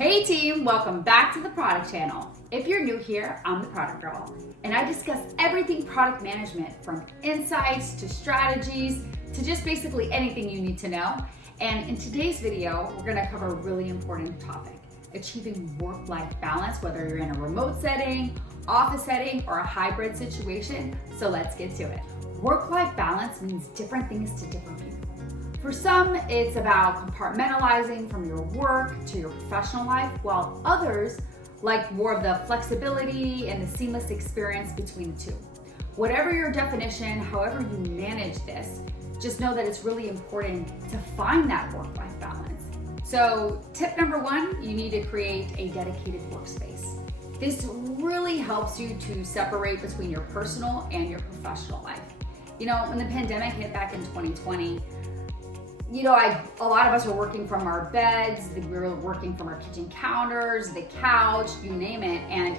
Hey team, welcome back to the product channel. If you're new here, I'm the product girl, and I discuss everything product management from insights to strategies to just basically anything you need to know. And in today's video, we're gonna cover a really important topic, achieving work-life balance, whether you're in a remote setting, office setting, or a hybrid situation. So let's get to it. Work-life balance means different things to different people. For some, it's about compartmentalizing from your work to your professional life, while others like more of the flexibility and the seamless experience between the two. Whatever your definition, however you manage this, just know that it's really important to find that work-life balance. So tip number one, you need to create a dedicated workspace. This really helps you to separate between your personal and your professional life. You know, when the pandemic hit back in 2020, a lot of us were working from our beds, we were working from our kitchen counters, the couch, you name it. And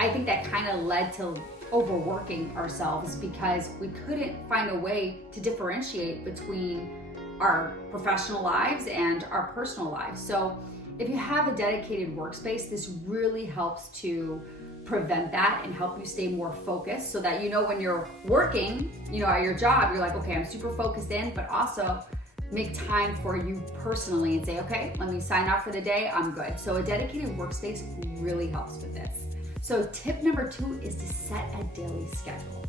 I think that kind of led to overworking ourselves because we couldn't find a way to differentiate between our professional lives and our personal lives. So if you have a dedicated workspace, this really helps to prevent that and help you stay more focused so that when you're working, at your job, you're like, okay, I'm super focused in, but also make time for you personally and say, okay, let me sign off for the day, I'm good. So a dedicated workspace really helps with this. So tip number two is to set a daily schedule.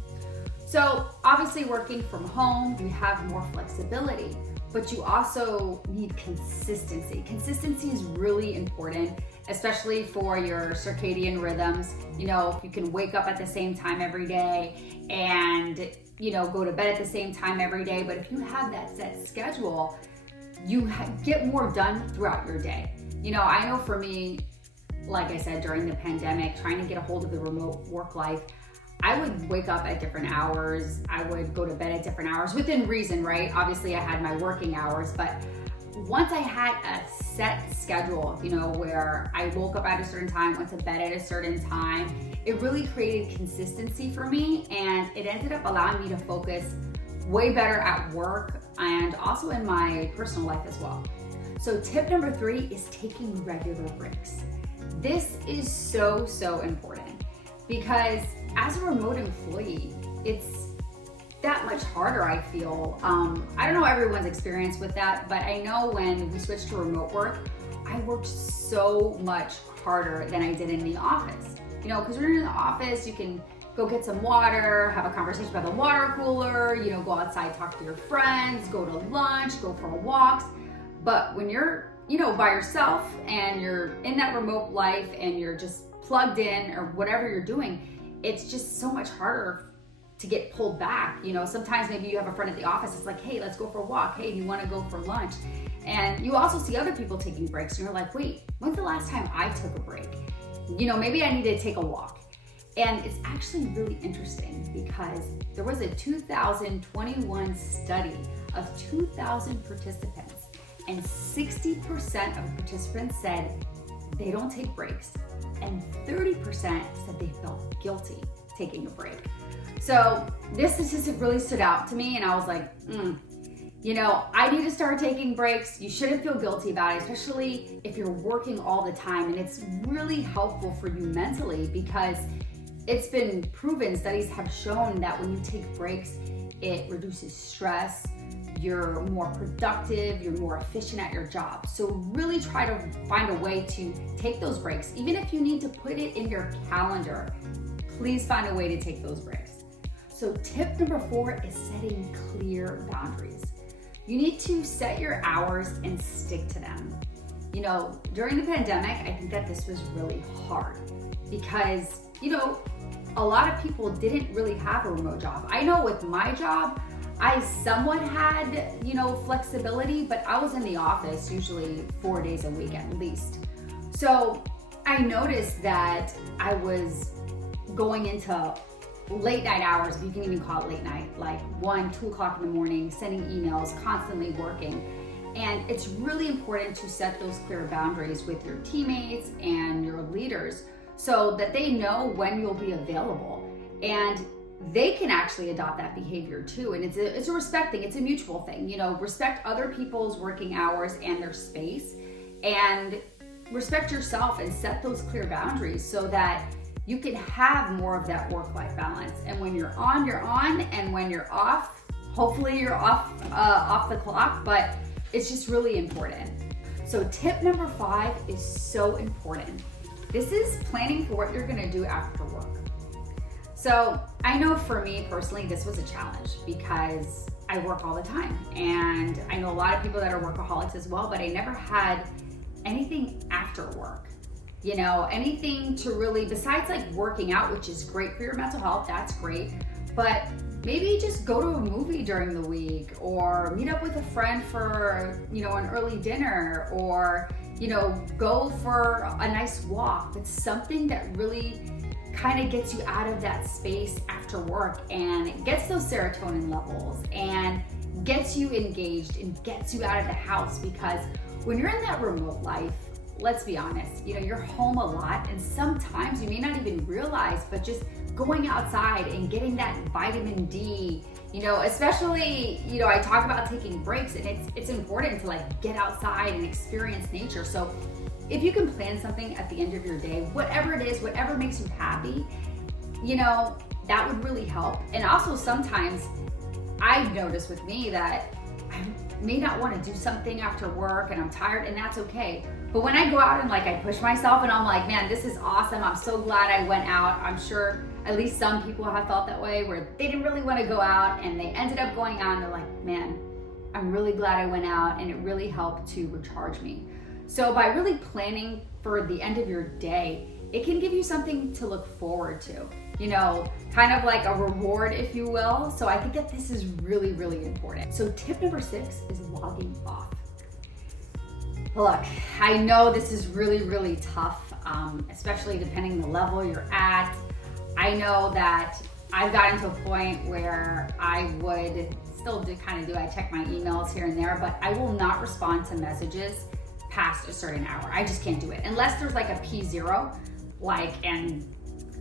So obviously working from home, you have more flexibility, but you also need consistency. Consistency is really important, especially for your circadian rhythms. If you can wake up at the same time every day and go to bed at the same time every day, but if you have that set schedule, you get more done throughout your day. I know for me, like I said, during the pandemic, trying to get a hold of the remote work life, I would wake up at different hours, I would go to bed at different hours, within reason, right? Obviously I had my working hours, but once I had a set schedule, where I woke up at a certain time, went to bed at a certain time, it really created consistency for me, and it ended up allowing me to focus way better at work and also in my personal life as well. So tip number three is taking regular breaks. This is so important because as a remote employee, it's that much harder, I feel. I don't know everyone's experience with that, but I know when we switched to remote work, I worked so much harder than I did in the office. Because when you're in the office, you can go get some water, have a conversation about the water cooler, go outside, talk to your friends, go to lunch, go for walks. But when you're, by yourself and you're in that remote life and you're just plugged in or whatever you're doing, it's just so much harder to get pulled back. Sometimes maybe you have a friend at the office, it's like, hey, let's go for a walk. Hey, do you want to go for lunch? And you also see other people taking breaks and you're like, wait, when's the last time I took a break? Maybe I need to take a walk. And it's actually really interesting because there was a 2021 study of 2,000 participants, and 60% of participants said they don't take breaks, and 30% said they felt guilty taking a break. So this statistic really stood out to me, and I was like, I need to start taking breaks. You shouldn't feel guilty about it, especially if you're working all the time. And it's really helpful for you mentally because it's been proven, studies have shown that when you take breaks, it reduces stress, you're more productive, you're more efficient at your job. So really try to find a way to take those breaks. Even if you need to put it in your calendar, please find a way to take those breaks. So tip number four is setting clear boundaries. You need to set your hours and stick to them. During the pandemic, I think that this was really hard because, a lot of people didn't really have a remote job. I know with my job, I somewhat had, flexibility, but I was in the office usually 4 days a week at least. So I noticed that I was going into late night hours, if you can even call it late night, like 1, 2 o'clock in the morning, sending emails, constantly working. And it's really important to set those clear boundaries with your teammates and your leaders so that they know when you'll be available. And they can actually adopt that behavior too. And it's a respect thing, it's a mutual thing. Respect other people's working hours and their space. And respect yourself and set those clear boundaries so that you can have more of that work-life balance. And when you're on, and when you're off, hopefully you're off the clock, but it's just really important. So tip number 5 is so important. This is planning for what you're gonna do after work. So I know for me personally, this was a challenge because I work all the time. And I know a lot of people that are workaholics as well, but I never had anything after work. You know, anything to really, besides like working out, which is great for your mental health, that's great. But maybe just go to a movie during the week, or meet up with a friend for, you know, an early dinner, or, you know, go for a nice walk. It's something that really kind of gets you out of that space after work and gets those serotonin levels and gets you engaged and gets you out of the house. Because when you're in that remote life, let's be honest, you know, you're home a lot, and sometimes you may not even realize, but just going outside and getting that vitamin D, you know, especially, you know, I talk about taking breaks, and it's important to like get outside and experience nature. So if you can plan something at the end of your day, whatever it is, whatever makes you happy, you know, that would really help. And also sometimes I've noticed with me that I may not want to do something after work and I'm tired, and that's okay. But when I go out and like I push myself and I'm like, man, this is awesome, I'm so glad I went out. I'm sure at least some people have felt that way, where they didn't really want to go out and they ended up going out and they're like, man, I'm really glad I went out, and it really helped to recharge me. So by really planning for the end of your day, it can give you something to look forward to, you know, kind of like a reward, if you will. So I think that this is really, really important. So tip number 6 is logging off. Look, I know this is really, really tough, especially depending on the level you're at. I know that I've gotten to a point where I would still I check my emails here and there, but I will not respond to messages past a certain hour. I just can't do it. Unless there's like a P0, and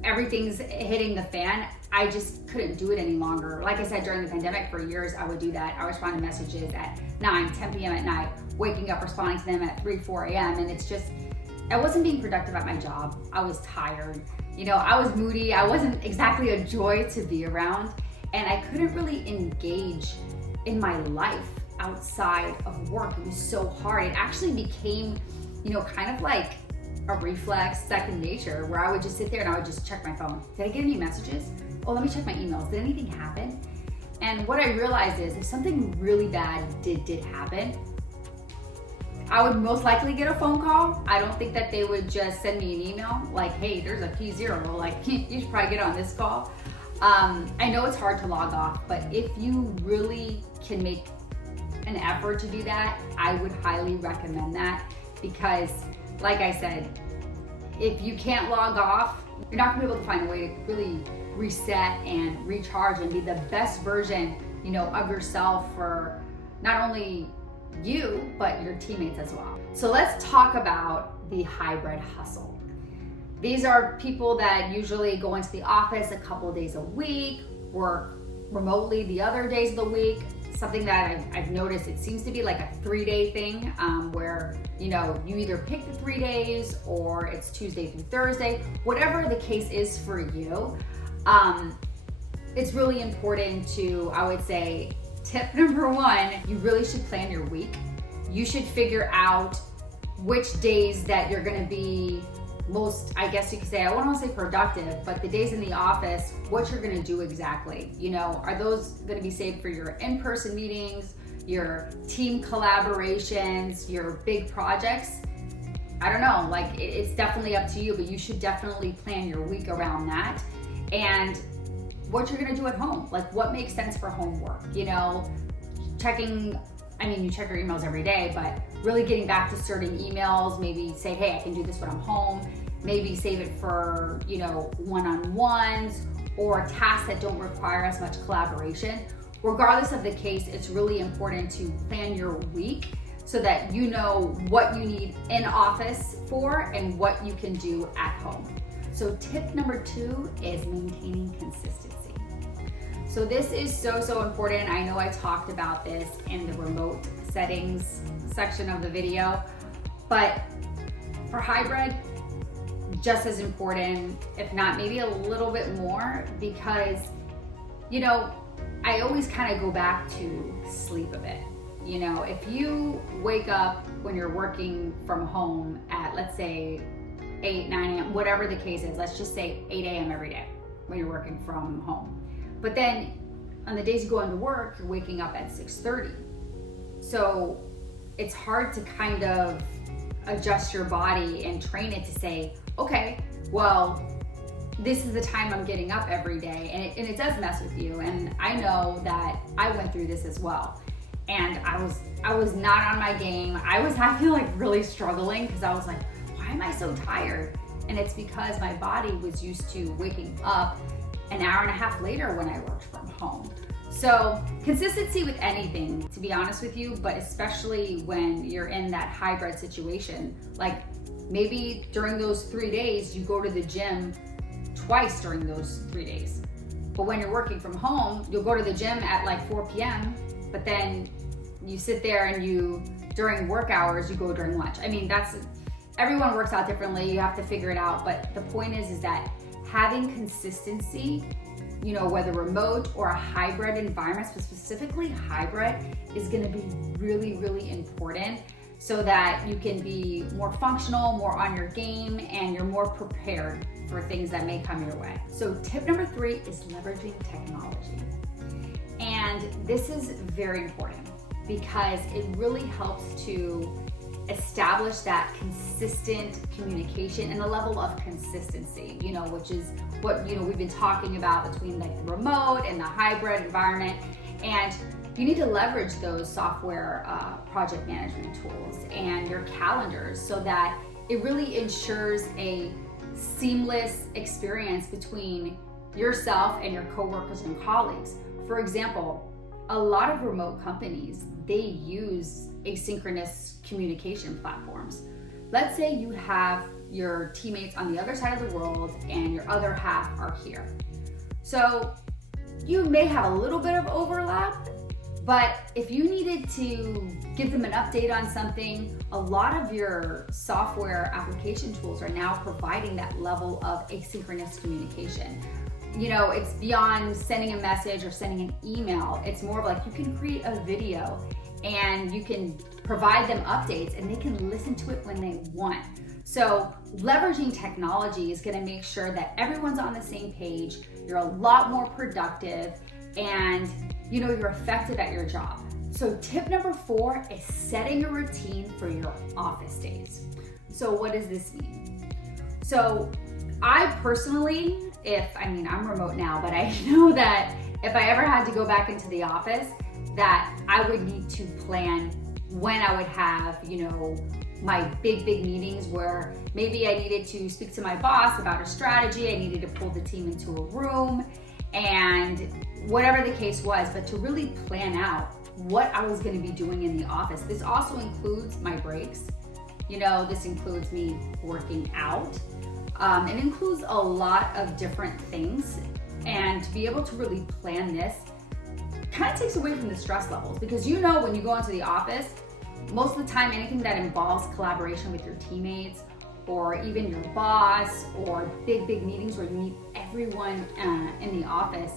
everything's hitting the fan, I just couldn't do it any longer. Like I said, during the pandemic for years, I would do that. I would respond to messages at 9, 10 p.m. at night, waking up, responding to them at 3, 4 a.m. And it's just, I wasn't being productive at my job. I was tired. You know, I was moody. I wasn't exactly a joy to be around. And I couldn't really engage in my life outside of work. It was so hard. It actually became, you know, kind of like a reflex, second nature, where I would just sit there and I would just check my phone. Did I get any messages? Oh, let me check my emails. Did anything happen? And what I realized is if something really bad did happen, I would most likely get a phone call. I don't think that they would just send me an email like, hey, there's a P0, like you should probably get on this call. I know it's hard to log off, but if you really can make an effort to do that, I would highly recommend that, because like I said, if you can't log off, you're not gonna be able to find a way to really reset and recharge and be the best version, you know, of yourself for not only you, but your teammates as well. So let's talk about the hybrid hustle. These are people that usually go into the office a couple of days a week, work remotely the other days of the week. Something that I've noticed, it seems to be like a 3-day thing, where, you know, you either pick the 3 days or it's Tuesday through Thursday, whatever the case is for you. It's really important to, I would say, tip number 1, you really should plan your week. You should figure out which days that you're gonna be most, I guess you could say, I wouldn't want to say productive, but the days in the office, what you're going to do exactly. You know, are those going to be saved for your in-person meetings, your team collaborations, your big projects? I don't know, like it's definitely up to you, but you should definitely plan your week around that. And what you're going to do at home, like what makes sense for homework, you know, you check your emails every day, but really getting back to certain emails, maybe say, hey, I can do this when I'm home. Maybe save it for, you know, one-on-ones or tasks that don't require as much collaboration. Regardless of the case, it's really important to plan your week so that you know what you need in office for and what you can do at home. So tip number 2 is maintaining consistency. So this is so important. I know I talked about this in the remote settings section of the video, but For hybrid, just as important, if not maybe a little bit more, because, you know, I always kind of go back to sleep a bit. You know, if you wake up when you're working from home at, let's say, 8, 9 a.m., whatever the case is, let's just say 8 a.m. every day when you're working from home. But then on the days you go into work, you're waking up at 6:30. So it's hard to kind of adjust your body and train it to say, okay, well, this is the time I'm getting up every day. And it does mess with you. And I know that I went through this as well. And I was not on my game. I feel like really struggling, because I was like, why am I so tired? And it's because my body was used to waking up an hour and a half later when I worked from home. So consistency with anything, to be honest with you, but especially when you're in that hybrid situation, like maybe during those 3 days, you go to the gym twice during those 3 days. But when you're working from home, you'll go to the gym at like 4 p.m., but then you sit there and during work hours, you go during lunch. I mean, everyone works out differently. You have to figure it out. But the point is that having consistency, you know, whether remote or a hybrid environment, but specifically hybrid, is gonna be really, really important, so that you can be more functional, more on your game, and you're more prepared for things that may come your way. So tip number 3 is leveraging technology. And this is very important because it really helps to establish that consistent communication and a level of consistency, you know, which is what, you know, we've been talking about between like the remote and the hybrid environment. And you need to leverage those software project management tools and your calendars so that it really ensures a seamless experience between yourself and your coworkers and colleagues. For example, a lot of remote companies, they use asynchronous communication platforms. Let's say you have your teammates on the other side of the world and your other half are here. So you may have a little bit of overlap, but if you needed to give them an update on something, a lot of your software application tools are now providing that level of asynchronous communication. You know, it's beyond sending a message or sending an email. It's more of like you can create a video and you can provide them updates and they can listen to it when they want. So leveraging technology is going to make sure that everyone's on the same page, you're a lot more productive, and you know, you're effective at your job. So tip number 4 is setting a routine for your office days. So what does this mean? So I personally, I'm remote now, but I know that if I ever had to go back into the office, that I would need to plan when I would have, you know, my big meetings where maybe I needed to speak to my boss about a strategy, I needed to pull the team into a room, and whatever the case was, but to really plan out what I was going to be doing in the office. This also includes my breaks. You know, this includes me working out. It includes a lot of different things, and to be able to really plan this kind of takes away from the stress levels, because you know, when you go into the office, most of the time anything that involves collaboration with your teammates or even your boss or big meetings where you need everyone in the office,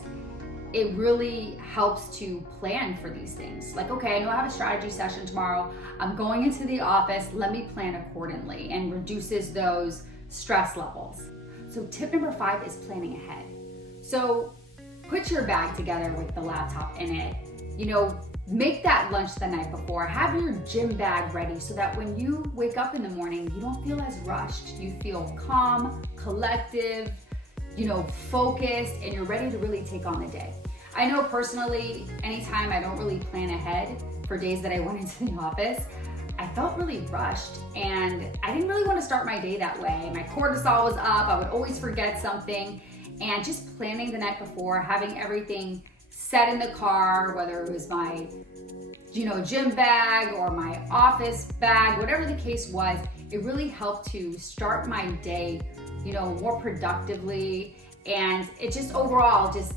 it really helps to plan for these things. Like, okay, I know I have a strategy session tomorrow, I'm going into the office, let me plan accordingly, and reduces those stress levels. So tip number 5 is planning ahead. So put your bag together with the laptop in it. You know, make that lunch the night before. Have your gym bag ready so that when you wake up in the morning, you don't feel as rushed. You feel calm, collective, you know, focused, and you're ready to really take on the day. I know personally, anytime I don't really plan ahead for days that I went into the office, I felt really rushed and I didn't really want to start my day that way. My cortisol was up, I would always forget something, and just planning the night before, having everything set in the car, whether it was my, you know, gym bag or my office bag, whatever the case was, it really helped to start my day, you know, more productively, and it just overall just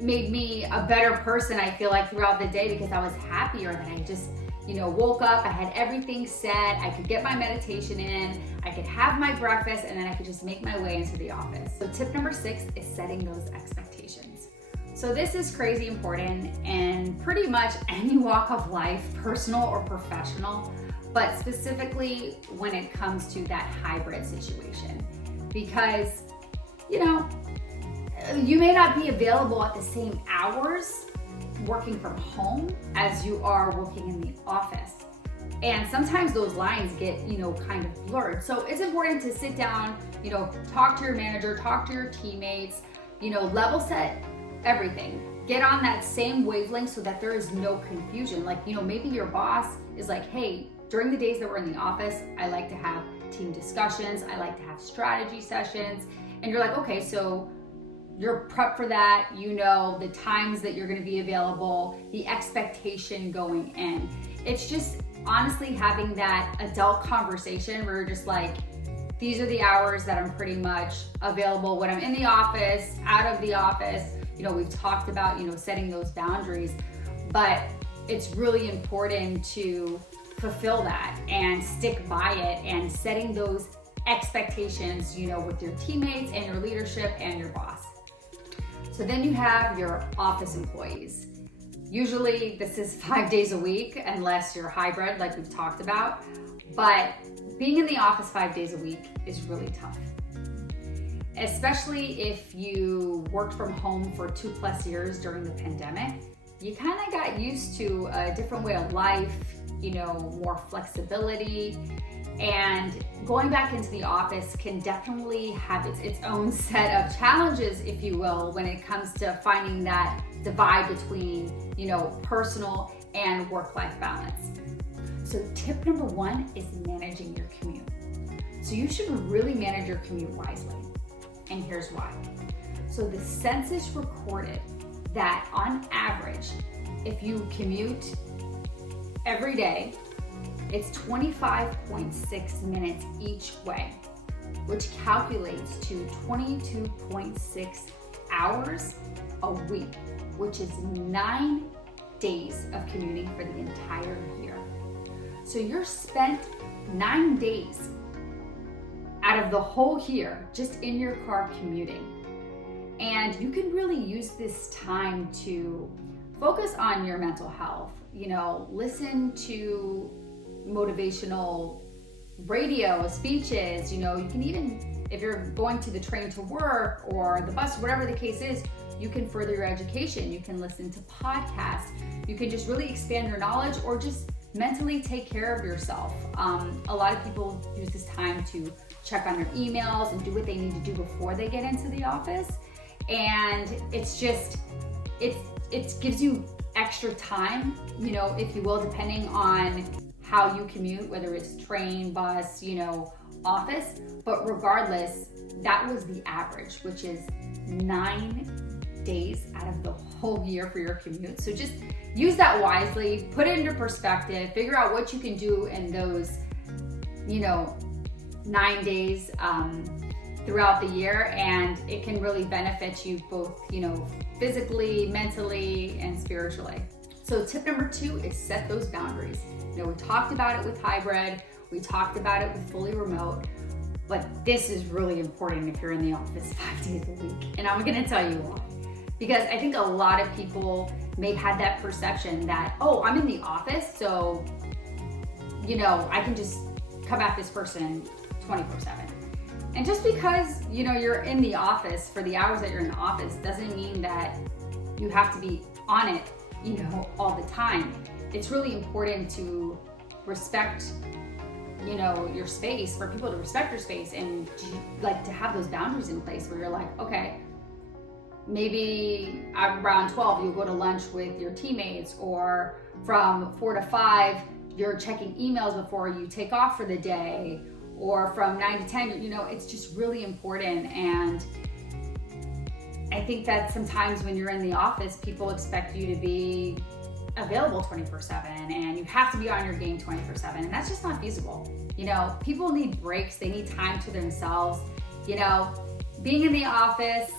made me a better person, I feel like, throughout the day, because I was happier that I just, woke up, I had everything set, I could get my meditation in, I could have my breakfast, and then I could just make my way into the office. So tip number 6 is setting those expectations. So this is crazy important in pretty much any walk of life, personal or professional, but specifically when it comes to that hybrid situation. Because, you may not be available at the same hours working from home as you are working in the office. And sometimes those lines get, kind of blurred. So it's important to sit down, talk to your manager, talk to your teammates, level set everything. Get on that same wavelength so that there is no confusion. Like, maybe your boss is like, hey, during the days that we're in the office, I like to have team discussions, I like to have strategy sessions. And you're like, okay, so you're prepped for that, the times that you're gonna be available, the expectation going in. It's just honestly having that adult conversation where you're just like, these are the hours that I'm pretty much available when I'm in the office, out of the office. We've talked about, setting those boundaries, but it's really important to fulfill that and stick by it and setting those expectations, with your teammates and your leadership and your boss. So then you have your office employees. Usually this is 5 days a week, unless you're hybrid like we've talked about, but being in the office 5 days a week is really tough. Especially if you worked from home for 2+ years during the pandemic. You kind of got used to a different way of life, more flexibility, and going back into the office can definitely have its own set of challenges, if you will, when it comes to finding that divide between, personal and work-life balance. So tip number 1 is managing your commute. So you should really manage your commute wisely. And here's why. So the census recorded that on average, if you commute every day, it's 25.6 minutes each way, which calculates to 22.6 hours a week, which is 9 days of commuting for the entire year. So you're spent 9 days out of the whole year just in your car commuting. And you can really use this time to focus on your mental health, listen to motivational radio speeches, you can even, if you're going to the train to work or the bus, whatever the case is, you can further your education, you can listen to podcasts, you can just really expand your knowledge or just mentally take care of yourself. A lot of people use this time to check on their emails and do what they need to do before they get into the office. And it's just, it gives you extra time, if you will, depending on how you commute, whether it's train, bus, office. But regardless, that was the average, which is 9 days out of the whole year for your commute. So just use that wisely, put it into perspective, figure out what you can do in those, 9 days throughout the year, and it can really benefit you both, physically, mentally, and spiritually. So tip number 2 is set those boundaries. We talked about it with hybrid, we talked about it with fully remote, but this is really important if you're in the office 5 days a week. And I'm gonna tell you why. Because I think a lot of people may have that perception that, oh, I'm in the office, so, I can just come at this person 24/7. And just because, you're in the office for the hours that you're in the office doesn't mean that you have to be on it, all the time. It's really important to respect, your space, for people to respect your space, and like to have those boundaries in place where you're like, okay, maybe around 12 you'll go to lunch with your teammates, or from 4 to 5 you're checking emails before you take off for the day, or from 9 to 10, it's just really important. And I think that sometimes when you're in the office, people expect you to be available 24/7 and you have to be on your game 24/7, and that's just not feasible. People need breaks, they need time to themselves. Being in the office,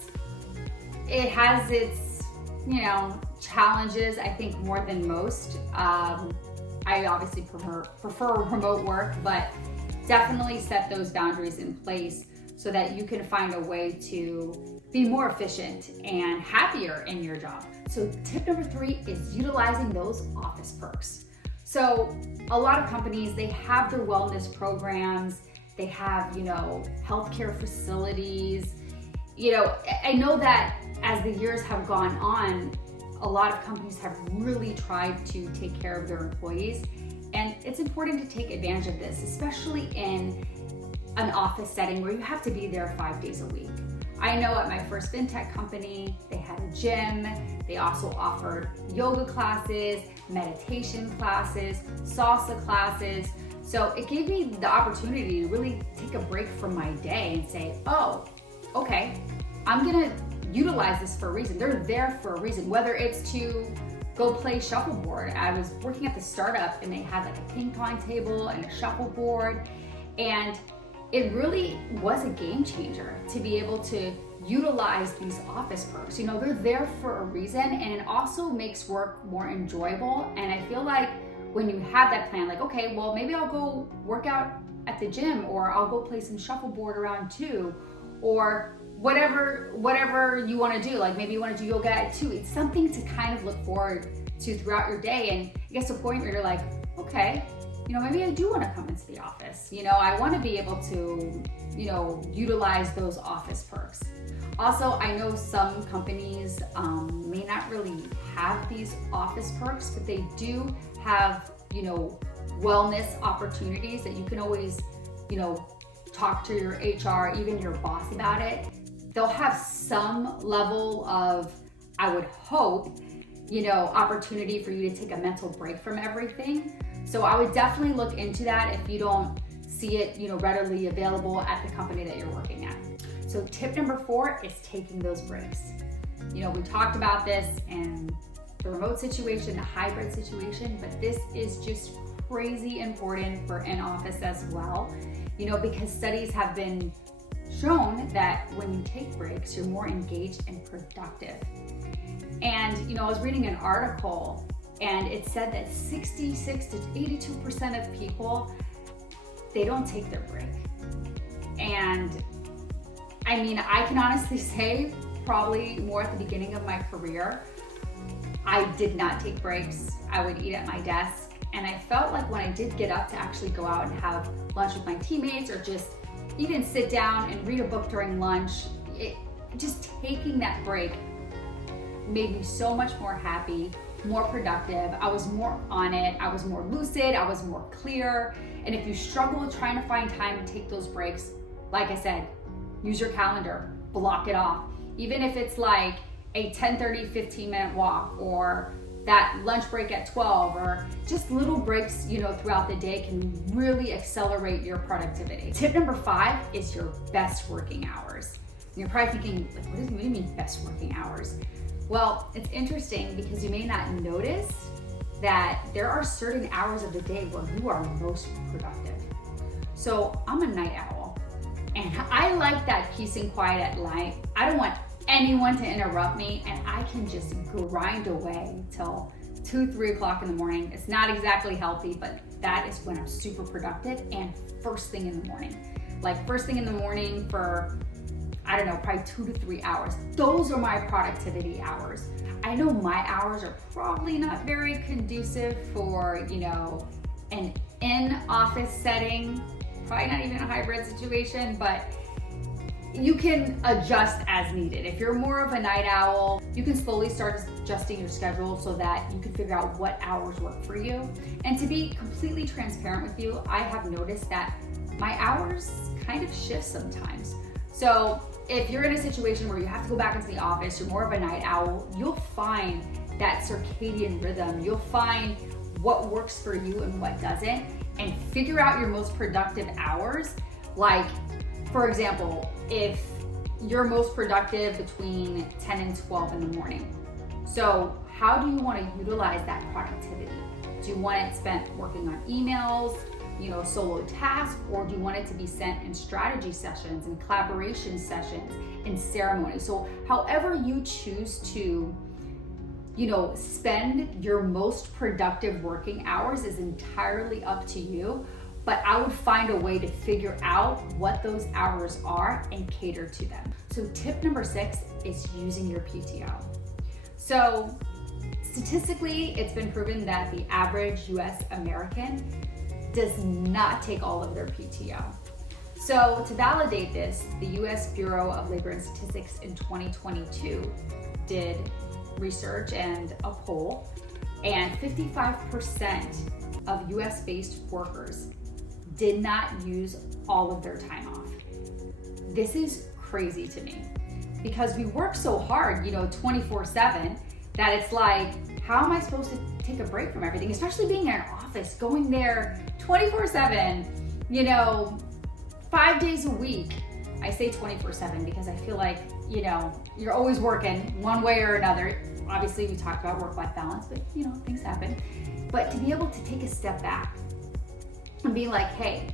it has its, challenges, I think, more than most. I obviously prefer remote work, but definitely set those boundaries in place so that you can find a way to be more efficient and happier in your job. So tip number 3 is utilizing those office perks. So a lot of companies, they have their wellness programs, they have, healthcare facilities. I know that as the years have gone on, a lot of companies have really tried to take care of their employees, and it's important to take advantage of this, especially in an office setting where you have to be there 5 days a week. I know at my first fintech company, they had a gym. They also offered yoga classes, meditation classes, salsa classes. So it gave me the opportunity to really take a break from my day and say, oh, okay, I'm gonna utilize this for a reason. They're there for a reason, whether it's to go play shuffleboard. I was working at the startup and they had like a ping pong table and a shuffleboard, and it really was a game changer to be able to utilize these office perks. They're there for a reason, and it also makes work more enjoyable. And I feel like when you have that plan, like, okay, well, maybe I'll go work out at the gym, or I'll go play some shuffleboard around 2, or whatever you want to do. Like maybe you want to do yoga at 2. It's something to kind of look forward to throughout your day. And it gets to a point where you're like, okay, maybe I do want to come into the office. I want to be able to, utilize those office perks. Also, I know some companies may not really have these office perks, but they do have, wellness opportunities that you can always, talk to your HR, even your boss about it. They'll have some level of, I would hope, opportunity for you to take a mental break from everything. So I would definitely look into that if you don't see it, readily available at the company that you're working at. So tip number 4 is taking those breaks. We talked about this in the remote situation, the hybrid situation, but this is just crazy important for in-office as well, because studies have been shown that when you take breaks, you're more engaged and productive. And, I was reading an article and it said that 66 to 82% of people, they don't take their break. And I can honestly say probably more at the beginning of my career, I did not take breaks. I would eat at my desk. And I felt like when I did get up to actually go out and have lunch with my teammates, or just even sit down and read a book during lunch, just taking that break made me so much more happy, more productive. I was more on it. I was more lucid. I was more clear. And if you struggle with trying to find time to take those breaks, like I said, use your calendar, block it off. Even if it's like a 10-30, 15-minute walk, or that lunch break at 12, or just little breaks, throughout the day can really accelerate your productivity. Tip number 5 is your best working hours. And you're probably thinking, like, what do you mean best working hours? Well, it's interesting because you may not notice that there are certain hours of the day where you are most productive. So I'm a night owl, and I like that peace and quiet at night. I don't want anyone to interrupt me, and I can just grind away till 2-3 o'clock in the morning. It's not exactly healthy, but that is when I'm super productive, and first thing in the morning. Like first thing in the morning for, I don't know, probably 2 to 3 hours. Those are my productivity hours. I know my hours are probably not very conducive for, an in-office setting, probably not even a hybrid situation, but you can adjust as needed. If you're more of a night owl, you can slowly start adjusting your schedule so that you can figure out what hours work for you. And to be completely transparent with you, I have noticed that my hours kind of shift sometimes. So if you're in a situation where you have to go back into the office, you're more of a night owl, you'll find that circadian rhythm. You'll find what works for you and what doesn't, and figure out your most productive hours. Like, for example, if you're most productive between 10 and 12 in the morning. So how do you want to utilize that productivity? Do you want it spent working on emails, solo tasks, or do you want it to be sent in strategy sessions and collaboration sessions and ceremonies? So however you choose to spend your most productive working hours is entirely up to you, but I would find a way to figure out what those hours are and cater to them. So tip number 6 is using your PTO. So statistically, it's been proven that the average US American does not take all of their PTO. So to validate this, the US Bureau of Labor and Statistics in 2022 did research and a poll, and 55% of US-based workers did not use all of their time off. This is crazy to me because we work so hard, 24/7, that it's like, how am I supposed to take a break from everything, especially being in an office, going there 24/7, 5 days a week. I say 24/7 because I feel like, you're always working one way or another. Obviously, we talk about work-life balance, but things happen. But to be able to take a step back and be like, hey,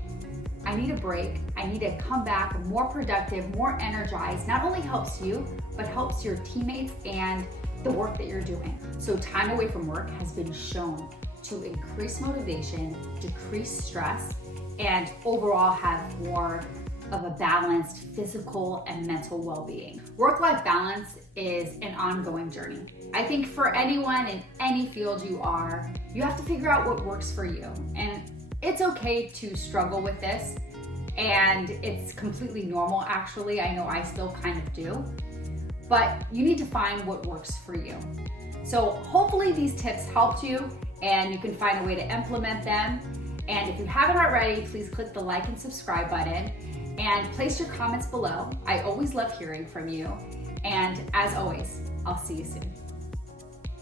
I need a break. I need to come back more productive, more energized, not only helps you, but helps your teammates and the work that you're doing. So time away from work has been shown to increase motivation, decrease stress, and overall have more of a balanced physical and mental well-being. Work-life balance is an ongoing journey. I think for anyone in any field you have to figure out what works for you. And it's okay to struggle with this, and it's completely normal actually. I know I still kind of do, but you need to find what works for you. So hopefully these tips helped you and you can find a way to implement them. And if you haven't already, please click the like and subscribe button and place your comments below. I always love hearing from you. And as always, I'll see you soon.